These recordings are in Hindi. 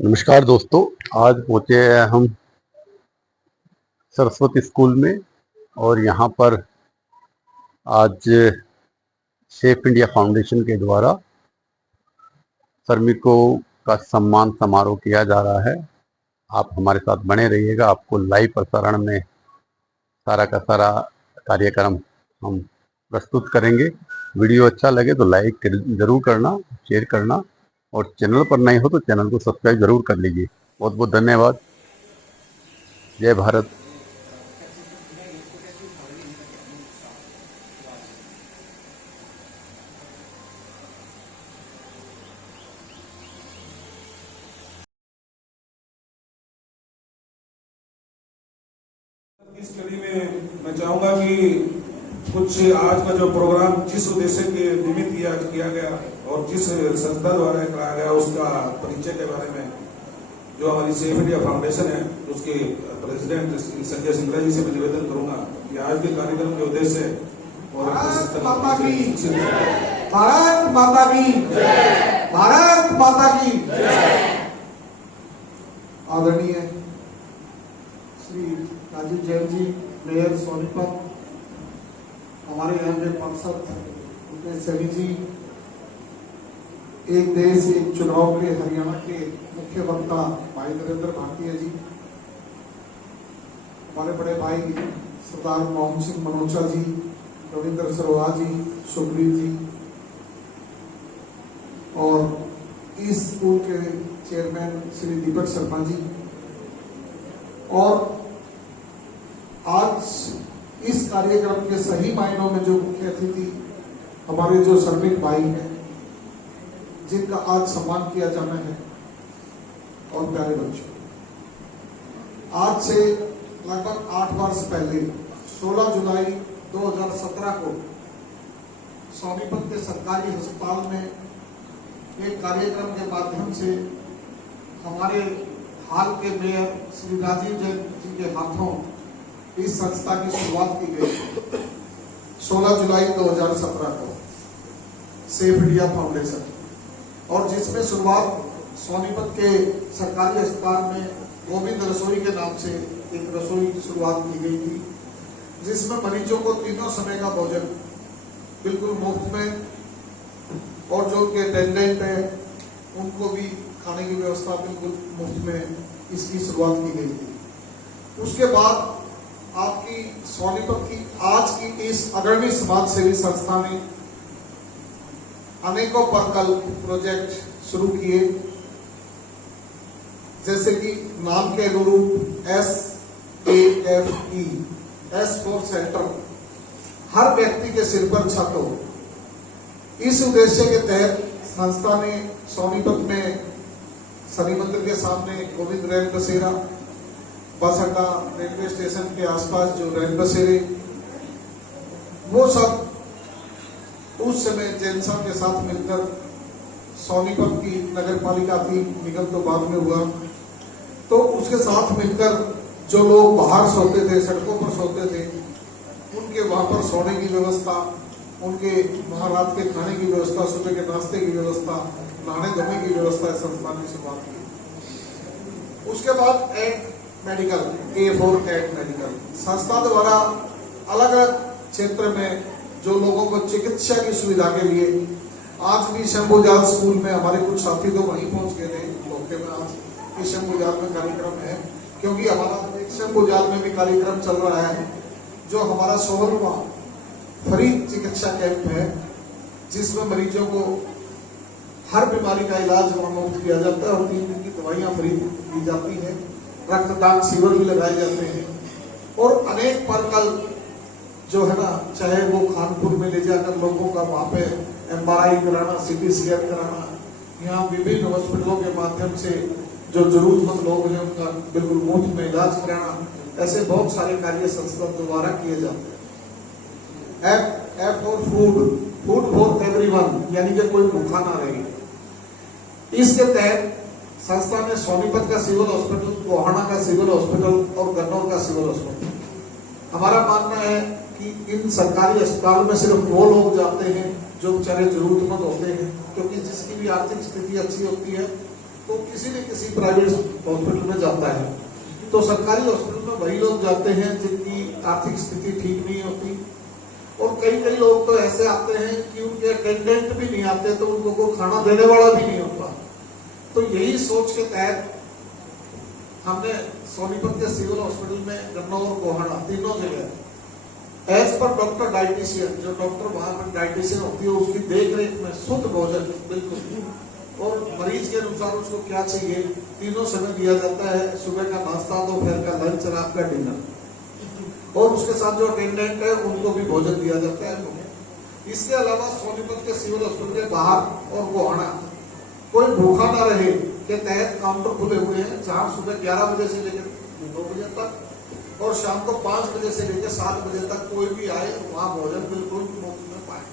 नमस्कार दोस्तों। आज पहुंचे हैं हम सरस्वती स्कूल में और यहाँ पर आज सेफ इंडिया फाउंडेशन के द्वारा श्रमिकों का सम्मान समारोह किया जा रहा है। आप हमारे साथ बने रहिएगा। आपको लाइव प्रसारण में सारा का सारा कार्यक्रम हम प्रस्तुत करेंगे। वीडियो अच्छा लगे तो लाइक जरूर करना, शेयर करना और चैनल पर नए हो तो चैनल को सब्सक्राइब जरूर कर लीजिए। बहुत बहुत धन्यवाद। जय भारत। इस कड़ी में मैं चाहूंगा कि कुछ आज का जो प्रोग्राम जिस उद्देश्य के निमित्त आज किया गया और जिस संस्था द्वारा कराया गया उसका परिचय के बारे में जो हमारी सेफ इंडिया फाउंडेशन है उसके प्रेसिडेंट संजय सिंगला जी से मैं निवेदन करूंगा कि आज के कार्यक्रम के उद्देश्य और भारत माता की भारत माता की आदरणीय श्री राजीव जैन जी, मेयर सोनीपत, हमारे यहाँ के पार्षद मुकेश सैनी जी, एक देश एक चुनाव के हरियाणा के मुख्य वक्ता भाई नरेंद्र भारतीय जी, हमारे बड़े भाई सरदार मोहन सिंह मनोचा जी, रविंद्र सरोवा जी, सुखबीर जी और इस स्कूल के चेयरमैन श्री दीपक शर्मा जी। और आज इस कार्यक्रम के सही मायनों में जो मुख्य अतिथि हमारे जो श्रमिक भाई हैं जिनका आज सम्मान किया जाना है, और प्यारे बच्चों, आज से लगभग 8 वर्ष पहले 16 जुलाई 2017 को सोनीपत के सरकारी अस्पताल में एक कार्यक्रम के माध्यम से हमारे हाल के मेयर श्री राजीव जैन जी के हाथों इस संस्था की शुरुआत की गई 16 जुलाई 2017 को सेफ इंडिया फाउंडेशन, और जिसमें शुरुआत सोनीपत के सरकारी अस्पताल में गोविंद रसोई के नाम से एक रसोई की शुरुआत की गई थी, जिसमें मरीजों को तीनों समय का भोजन बिल्कुल मुफ्त में, और जो उनके अटेंडेंट है उनको भी खाने की व्यवस्था बिल्कुल मुफ्त में इसकी शुरुआत की गई थी। उसके बाद आपकी सोनीपत की आज की इस अग्रणी समाज सेवी संस्था ने अनेकों प्रकल्प प्रोजेक्ट शुरू किए, जैसे कि नाम के अनुरूप SAFE, एस फॉर सेंटर, हर व्यक्ति के सिर पर छत हो। इस उद्देश्य के तहत संस्था ने सोनीपत में शनि मंदिर के सामने गोविंद रैन बसेरा, बस अड्डा, रेलवे स्टेशन के आसपास जो रैन बसेरे, वो सब उस समय जैन साहब के साथ मिलकर सोनीपत की नगर पालिका थी, निगम तो बाद में हुआ, तो उसके साथ मिलकर जो लोग बाहर सोते थे, सड़कों पर सोते थे, उनके वहां पर सोने की व्यवस्था, उनके वहां रात के खाने की व्यवस्था, सुबह के नाश्ते की व्यवस्था, नहाने धोने की व्यवस्था इस संस्था ने शुरुआत की। उसके बाद add medical, A4 add medical संस्था द्वारा अलग अलग क्षेत्र में जो लोगों को चिकित्सा की सुविधा के लिए, आज भी शंभुजाल स्कूल में हमारे कुछ साथी तो वहीं पहुंच गए थे लोके में, आज इस शंभुजाल में कार्यक्रम है, क्योंकि हमारा एक शंभुजाल में भी कार्यक्रम चल रहा है जो हमारा 16वां फ्री चिकित्सा कैंप है, जिसमें मरीजों को हर बीमारी का इलाज वहां मुफ्त किया जाता है और 3 दिन की दवाइयां फ्री दी जाती है, रक्तदान शिविर भी लगाए जाते हैं, और अनेक प्रकल्प जो है ना, चाहे वो कानपुर में ले जाकर लोगों का वहां पे MRI कराना, CT स्कैन कराना, यहाँ विभिन्न हॉस्पिटलों के माध्यम से जो जरूरतमंद लोग हैं उनका बिल्कुल मुफ्त में इलाज कराना, ऐसे बहुत सारे कार्य संस्था द्वारा किए जाते हैं। F for food for everyone, यानी कि कोई भूखा ना रहे। इसके तहत संस्था ने सोनीपत का सिविल हॉस्पिटल, गोहाना का सिविल हॉस्पिटल और गन्नौर का सिविल हॉस्पिटल, हमारा मानना है कि इन सरकारी अस्पताल में सिर्फ वो लोग जाते हैं जो बेचारे जरूरतमंद होते हैं, क्योंकि जिसकी भी आर्थिक स्थिति अच्छी होती है तो किस किसी न किसी प्राइवेट हॉस्पिटल में जाता है, तो सरकारी हॉस्पिटल में वही लोग जाते हैं जिनकी आर्थिक स्थिति ठीक नहीं होती, और कई कई लोग तो ऐसे आते हैं कि उनके अटेंडेंट भी नहीं आते, तो उनको को खाना देने वाला भी नहीं होता। तो यही सोच के तहत हमने सोनीपत के सिविल हॉस्पिटल में गन्नौर, गोहाना तीनों जगह एज पर डॉक्टर डाइटिशियन, जो डॉक्टर वहां पर डाइटिशियन होती है, उसकी देख रेख में शुद्ध भोजन बिल्कुल और मरीज के अनुसार उसको क्या चाहिए तीनों समय दिया जाता है। सुबह का नाश्ता, दोपहर का लंच, रात का डिनर, और उसके साथ जो अटेंडेंट है उनको भी भोजन दिया जाता है। इसके अलावा सोनीपत के सिविल हॉस्पिटल के बाहर और गोहाना कोई भूखा ना रहे के तहत काउंटर खुले हुए हैं, जहां सुबह 11 बजे से लेकर 2 बजे तक और शाम को 5 बजे से लेकर 7 बजे तक कोई भी आए वहां भोजन बिल्कुल मुफ्त में पाए।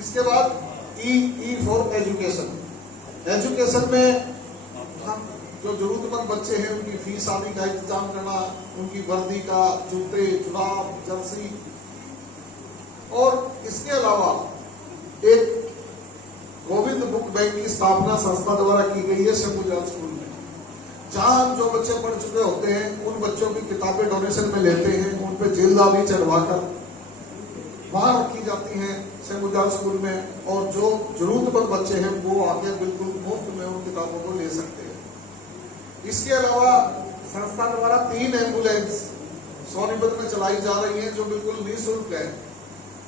इसके बाद ई फॉर एजुकेशन। एजुकेशन में हम जो जरूरतमंद बच्चे हैं उनकी फीस आदि का इंतजाम करना, उनकी वर्दी का, जूते, जुराब, जर्सी, और इसके अलावा एक गोविंद बुक बैंक की स्थापना संस्था द्वारा की गई है शंभुजाल स्कूल में, जहां जो बच्चे पढ़ चुके होते हैं उन बच्चों की किताबें डोनेशन में लेते हैं, उन पे जिल्दावी चढ़वाकर वहां रखी जाती हैं शंभुजाल स्कूल में, और जो जरूरतमंद बच्चे हैं वो आके बिल्कुल मुफ्त में उन किताबों को ले सकते हैं। इसके अलावा संस्था द्वारा 3 एम्बुलेंस सोनीपत में चलाई जा रही है जो बिल्कुल निःशुल्क है।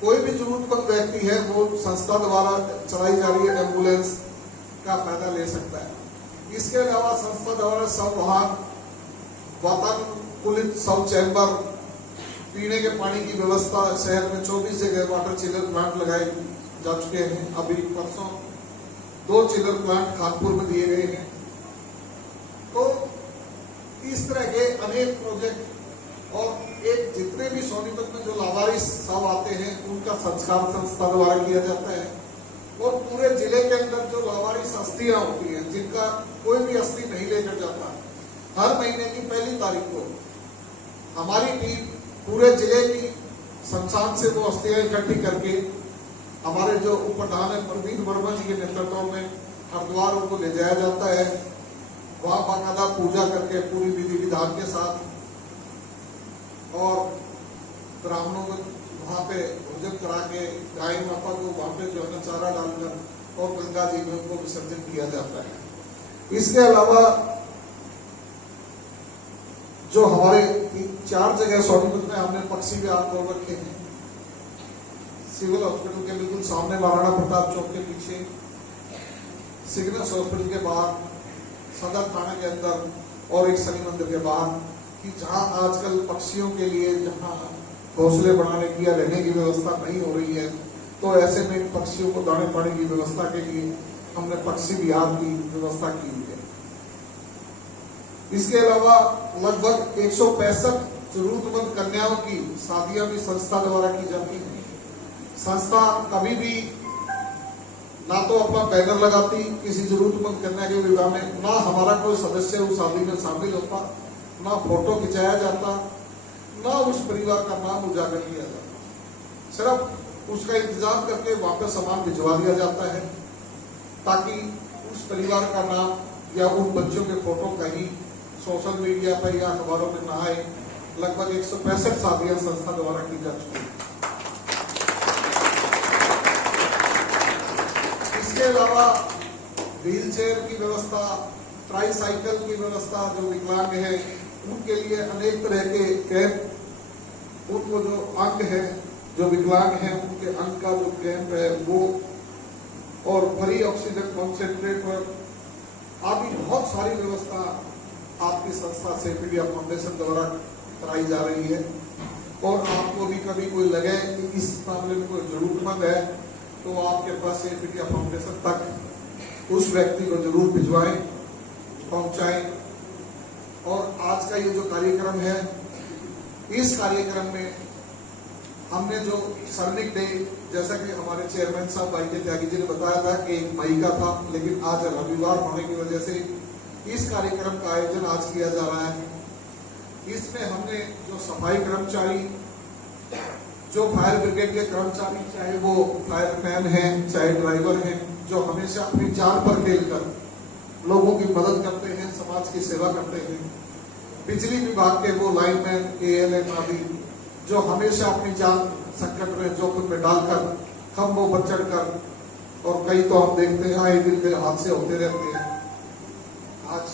कोई भी जरूरतमंद व्यक्ति है वो संस्था द्वारा चलाई जा रही है एम्बुलेंस का फायदा ले सकता है। इसके अलावा संस्था द्वारा सब वाहन, वातानुकूलित सब चैम्बर, पीने के पानी की व्यवस्था, शहर में 24 जगह वाटर चिलर प्लांट लगाए जा चुके हैं। अभी परसों 2 चिलर प्लांट खानपुर में दिए गए हैं। तो इस तरह के अनेक प्रोजेक्ट, और एक जितने भी सोनीपत में जो लावारिस सब आते हैं उनका संस्कार संस्था द्वारा किया जाता है, और पूरे जिले के अंदर जो लावारिस अस्थियां होती हैं जिनका कोई भी अस्थि नहीं लेकर जाता, हर महीने की 1 तारीख को हमारी टीम पूरे जिले की शमशान से वो अस्थियां इकट्ठी करके हमारे जो उप प्रधान है प्रवीण वर्मा जी के नेतृत्व में हरिद्वार उनको ले जाया जाता है। वहां बाकायदा पूजा करके पूरी विधि विधान के साथ, और ब्राह्मणों को वहां पे भोजन करा के गाय माता को वहां पे जो है चारा डालकर और गंगा जी में उनको विसर्जन किया जाता है। इसके अलावा जो हमारे 4 जगह सोनीपत में हमने पक्षी विहार खोल रखे हैं, सिविल हॉस्पिटल के बिल्कुल सामने महाराणा प्रताप चौक के पीछे, सिग्नस हॉस्पिटल के बाहर, सदर थाने के अंदर और एक शनि मंदिर के बाहर, कि जहां आजकल पक्षियों के लिए जहां घोंसले बनाने की या रहने की व्यवस्था नहीं हो रही है, तो ऐसे में इन पक्षियों को दाने पानी की व्यवस्था के लिए हमने पक्षी विहार की व्यवस्था की हुई है। इसके अलावा लगभग 165 जरूरतमंद कन्याओं की शादियां भी संस्था द्वारा की जाती है। संस्था कभी भी ना तो अपना बैनर लगाती किसी जरूरतमंद कन्या के विवाह में, ना हमारा कोई सदस्य उस शादी में शामिल होता, ना फोटो खिंचाया जाता, ना उस परिवार का नाम उजागर किया जाता। सिर्फ उसका इंतजाम करके वापस सामान भिजवा दिया जाता है, ताकि उस परिवार का नाम या उन बच्चों के फोटो कहीं सोशल मीडिया पर या अखबारों में ना आए। लगभग 165 शादियां संस्था द्वारा की जा चुकी है। इसके अलावा व्हील चेयर की व्यवस्था, ट्राईसाइकिल की व्यवस्था, जो विकलांग है उनके लिए अनेक तरह के कैंप, उनको जो अंग है जो विकलांग है उनके अंग का जो कैंप है वो, और फ्री ऑक्सीजन कॉन्सेंट्रेटर आदि बहुत सारी व्यवस्था आपकी संस्था से पीडिया फाउंडेशन द्वारा कराई जा रही है। और आपको भी कभी कोई लगे कि इस मामले में कोई जरूरतमंद है तो आपके पास से पीडिया फाउंडेशन तक उस व्यक्ति को जरूर भिजवाएं, पहुंचाएं। और आज का ये जो कार्यक्रम है, इस कार्यक्रम में हमने जो सर्विक डे, जैसा कि हमारे चेयरमैन साहब भाई के त्यागी जी ने बताया था कि 1 मई का था, लेकिन आज रविवार होने की वजह से इस कार्यक्रम का आयोजन आज किया जा रहा है। इसमें हमने जो सफाई कर्मचारी, जो फायर ब्रिगेड के कर्मचारी, चाहे वो फायरमैन हैं चाहे ड्राइवर हैं, जो हमेशा अपनी जान पर खेलकर लोगों की मदद करते हैं, समाज की सेवा करते हैं। बिजली विभाग के वो लाइनमैन, ALN आदि जो हमेशा अपनी जान संकट में जोखिम में डालकर खंभों पर चढ़कर, और कई तो हम देखते हैं आए दिन के हादसे होते रहते हैं आज,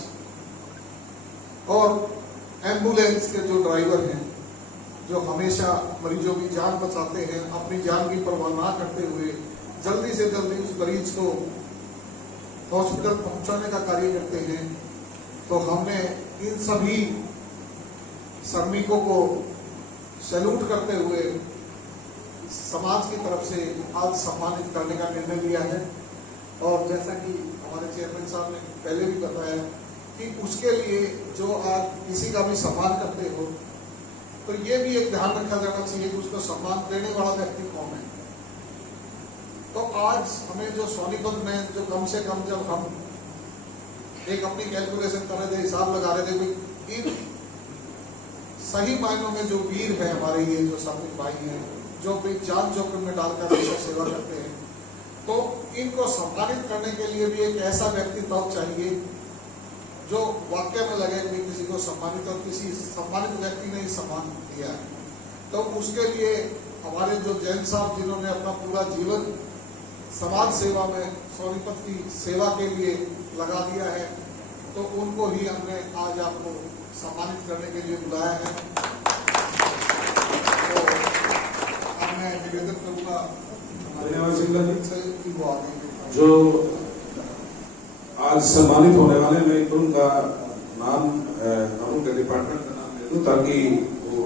और एम्बुलेंस के जो ड्राइवर हैं जो हमेशा मरीजों की जान बचाते हैं, अपनी जान की परवाह ना करते हुए जल्दी से जल्दी उस मरीज को हॉस्पिटल पहुंचाने का कार्य करते हैं। तो हमने इन सभी श्रमिकों को सैल्यूट करते हुए समाज की तरफ से आज सम्मानित करने का निर्णय लिया है। और जैसा कि हमारे चेयरमैन साहब ने पहले भी बताया कि उसके लिए जो आज किसी का भी सम्मान करते हो तो ये भी एक ध्यान रखा जाना चाहिए कि उसको सम्मान देने वाला व्यक्ति कौन है। तो आज हमें जो सोनीपत में जो कम से कम जब हम एक अपनी कैलकुलेशन कर रहे थे, हिसाब लगा रहे थे कि इन सही मायनों में जो वीर है हमारे ये जो सैनिक भाई हैं जो अपनी जान जोखिम में डालकर देश सेवा करते हैं, तो इनको सम्मानित करने के लिए भी एक ऐसा व्यक्तित्व चाहिए जो वाकई में लगे कि किसी को सम्मानित, और किसी सम्मानित व्यक्ति ने ही सम्मान दिया है। तो उसके लिए हमारे जो जैन साहब जिन्होंने अपना पूरा जीवन समाज सेवा में सोनीपत की सेवा के लिए लगा दिया है, तो उनको ही हमने आज आपको सम्मानित करने के लिए बुलाया है। तो अब मैं निवेदन करूँगा धन्यवाद सिंगला जी से कि वो आगे जो आज सम्मानित होने वाले, मैं उनका नाम उनके डिपार्टमेंट का नाम ले दूं ताकि वो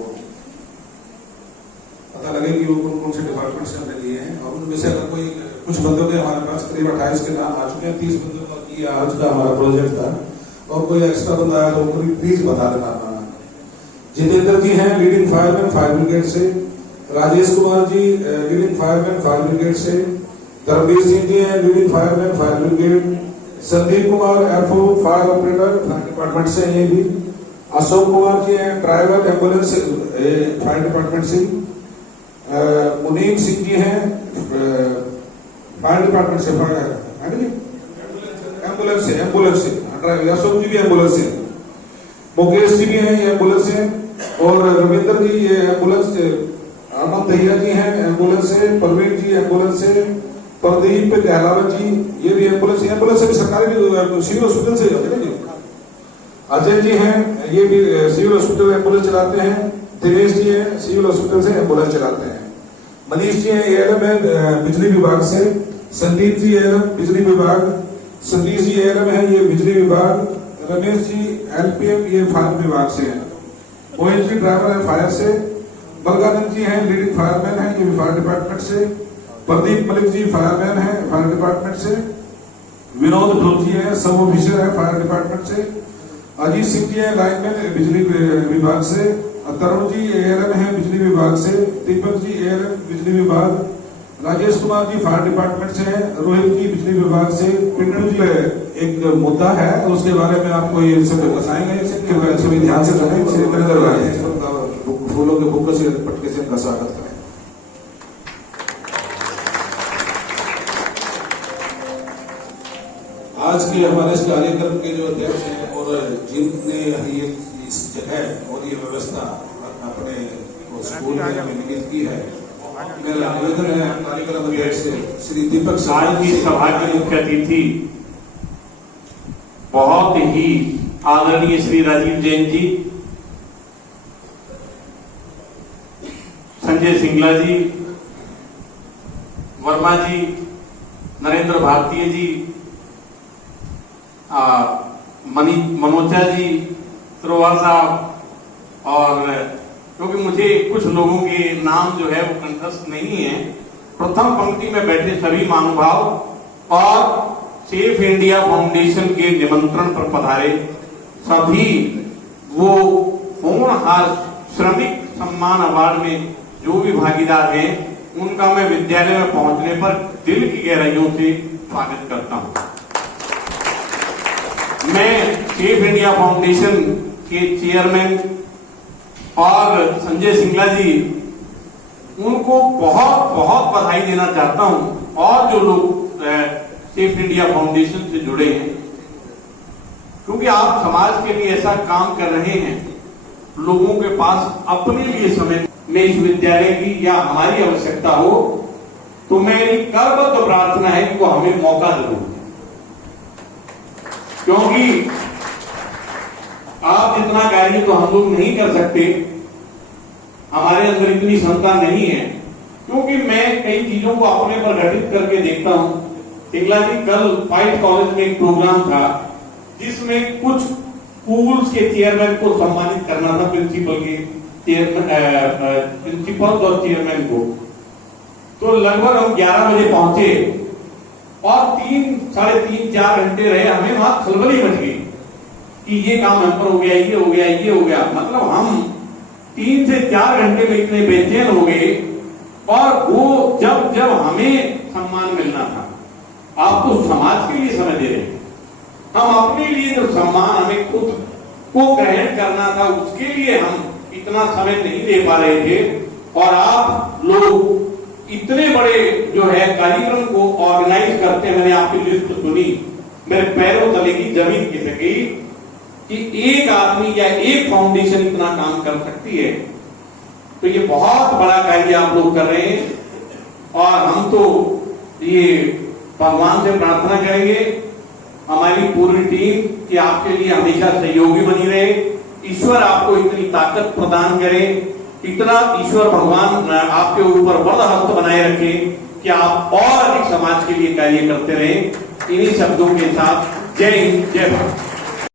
पता लगे कि वो कौन कौन से डिपार्टमेंट से हमने लिए हैं। और उनमें से अगर कोई कुछ बंदों के हमारे पास करीब 28 के नाम आ चुके हैं, 30 बंदों का ये आज का हमारा प्रोजेक्ट था, और कोई एक्स्ट्रा बंदा आया तो उनको प्लीज बता देना अपना नाम। जितेंद्र जी हैं लीडिंग फायरमैन फायर ब्रिगेड से, Rajesh Kumar ji leading fireman fire brigade से, धर्मवीर सिंह जी हैं leading fireman fire brigade, Sandeep Kumar FO fire operator fire department से, ये भी अशोक कुमार जी हैं ड्राइवर एम्बुलेंस फायर डिपार्टमेंट से, मुनीम सिंह जी हैं फायर डिपार्टमेंट से, एम्बुलेंस से ड्राइवर, अशोक जी भी एम्बुलेंस से, मुकेश जी भी हैं ये एम्बुलेंस से, और रविंद्र जी ये एम्बुलेंस से, आनंद दहिया जी हैं एम्बुलेंस से, प्रवीण जी एम्बुलेंस से, प्रदीप गहलावत जी ये भी एम्बुलेंस से भी सरकारी सिविल हॉस्पिटल से होते हैं। अजय जी हैं ये भी सिविल हॉस्पिटल एम्बुलेंस चलाते हैं, दिनेश जी हैं सिविल हॉस्पिटल से एम्बुलेंस चलाते हैं, मनीष जी हैं ALM है बिजली विभाग से, संदीप जी ALM बिजली विभाग, सतीश जी ALM है ये बिजली विभाग, रमेश जी LPM ये फायर विभाग से है, मोहित जी ड्राइवर है फायर से, बलगानंद जी हैं लीडिंग फायरमैन है ये फायर डिपार्टमेंट से, प्रदीप मलिक जी फायरमैन है फायर डिपार्टमेंट से, विनोद ध्रुव जी है सब ऑफिसर है फायर डिपार्टमेंट से, अजीत सिंह जी है लाइनमैन बिजली विभाग से, तरुण जी ALM है बिजली विभाग से, दीपक जी ALM बिजली विभाग, राजेश कुमार जी फायर डिपार्टमेंट से है, रोहित जी बिजली विभाग से, पिंटू जी एक मुद्दा है उसके बारे में आपको ये सब बताएंगे, सभी ध्यान से सुनें, फूलों के बुके से पटके से इनका स्वागत करें। आज के हमारे इस कार्यक्रम के जो अध्यक्ष हैं और जिनने ये इस जगह और ये व्यवस्था अपने स्कूल में निमित की है, मेरा निवेदन है कार्यक्रम अध्यक्ष से श्री दीपक। आज की सभा के मुख्य अतिथि बहुत ही आदरणीय श्री राजीव जैन जी, संजय सिंगला जी, वर्मा जी, नरेंद्र भारतीय जी, मनोजा जी, त्रोवा साहब, और क्योंकि मुझे कुछ लोगों के नाम जो है वो कंठस्थ नहीं है, प्रथम पंक्ति में बैठे सभी महानुभाव और सेफ इंडिया फाउंडेशन के निमंत्रण पर पधारे सभी वो होनहार श्रमिक सम्मान अवार्ड में जो भी भागीदार हैं, उनका मैं विद्यालय में पहुंचने पर दिल की गहराइयों से स्वागत करता हूं। मैं सेफ इंडिया फाउंडेशन के चेयरमैन और संजय सिंगला जी, उनको बहुत बहुत बधाई देना चाहता हूं, और जो लोग सेफ इंडिया फाउंडेशन से जुड़े हैं क्योंकि आप समाज के लिए ऐसा काम कर रहे हैं, लोगों के पास अपने लिए समय में इस विद्यालय की या हमारी आवश्यकता हो तो मेरी करबद्ध प्रार्थना है कि वो हमें मौका जरूर दें, क्योंकि आप जितना कार्य तो हम लोग नहीं कर सकते, हमारे अंदर इतनी क्षमता नहीं है। क्योंकि मैं कई चीजों को अपने पर घटित करके देखता हूं। पिंगला जी, कल पाइट कॉलेज में एक प्रोग्राम था जिसमें कुछ स्कूल्स के चेयरमैन को सम्मानित करना था, प्रिंसिपल और चेयरमैन को। तो लगभग हम 11 बजे पहुंचे और 3, 4 घंटे रहे, हमें वहां खलबली मच गई कि ये काम हम पर हो गया, ये हो गया, ये हो गया। मतलब हम 3 से 4 घंटे में इतने बेचैन हो गए। और वो जब हमें सम्मान मिलना था, आप तो समाज के लिए समय दे रहे हैं, हम अपने लिए जो सम्मान हमें खुद को ग्रहण करना था उसके लिए हम इतना समय नहीं दे पा रहे थे। और आप लोग इतने बड़े जो है कार्यक्रम को ऑर्गेनाइज करते हैं, मैंने आपकी लिस्ट सुनी, मेरे पैरों तले की जमीन खिसक गई कि एक आदमी या एक फाउंडेशन इतना काम कर सकती है। तो ये बहुत बड़ा कार्य आप लोग कर रहे हैं और हम तो ये भगवान से प्रार्थना करेंगे, हमारी पूरी टीम कि आपके लिए हमेशा सहयोगी बनी रहे, ईश्वर आपको इतनी ताकत प्रदान करे, इतना ईश्वर भगवान आपके ऊपर बड़ा हस्त बनाए रखे कि आप और अधिक समाज के लिए कार्य करते रहें। इन्हीं शब्दों के साथ जय हिंद, जय भारत।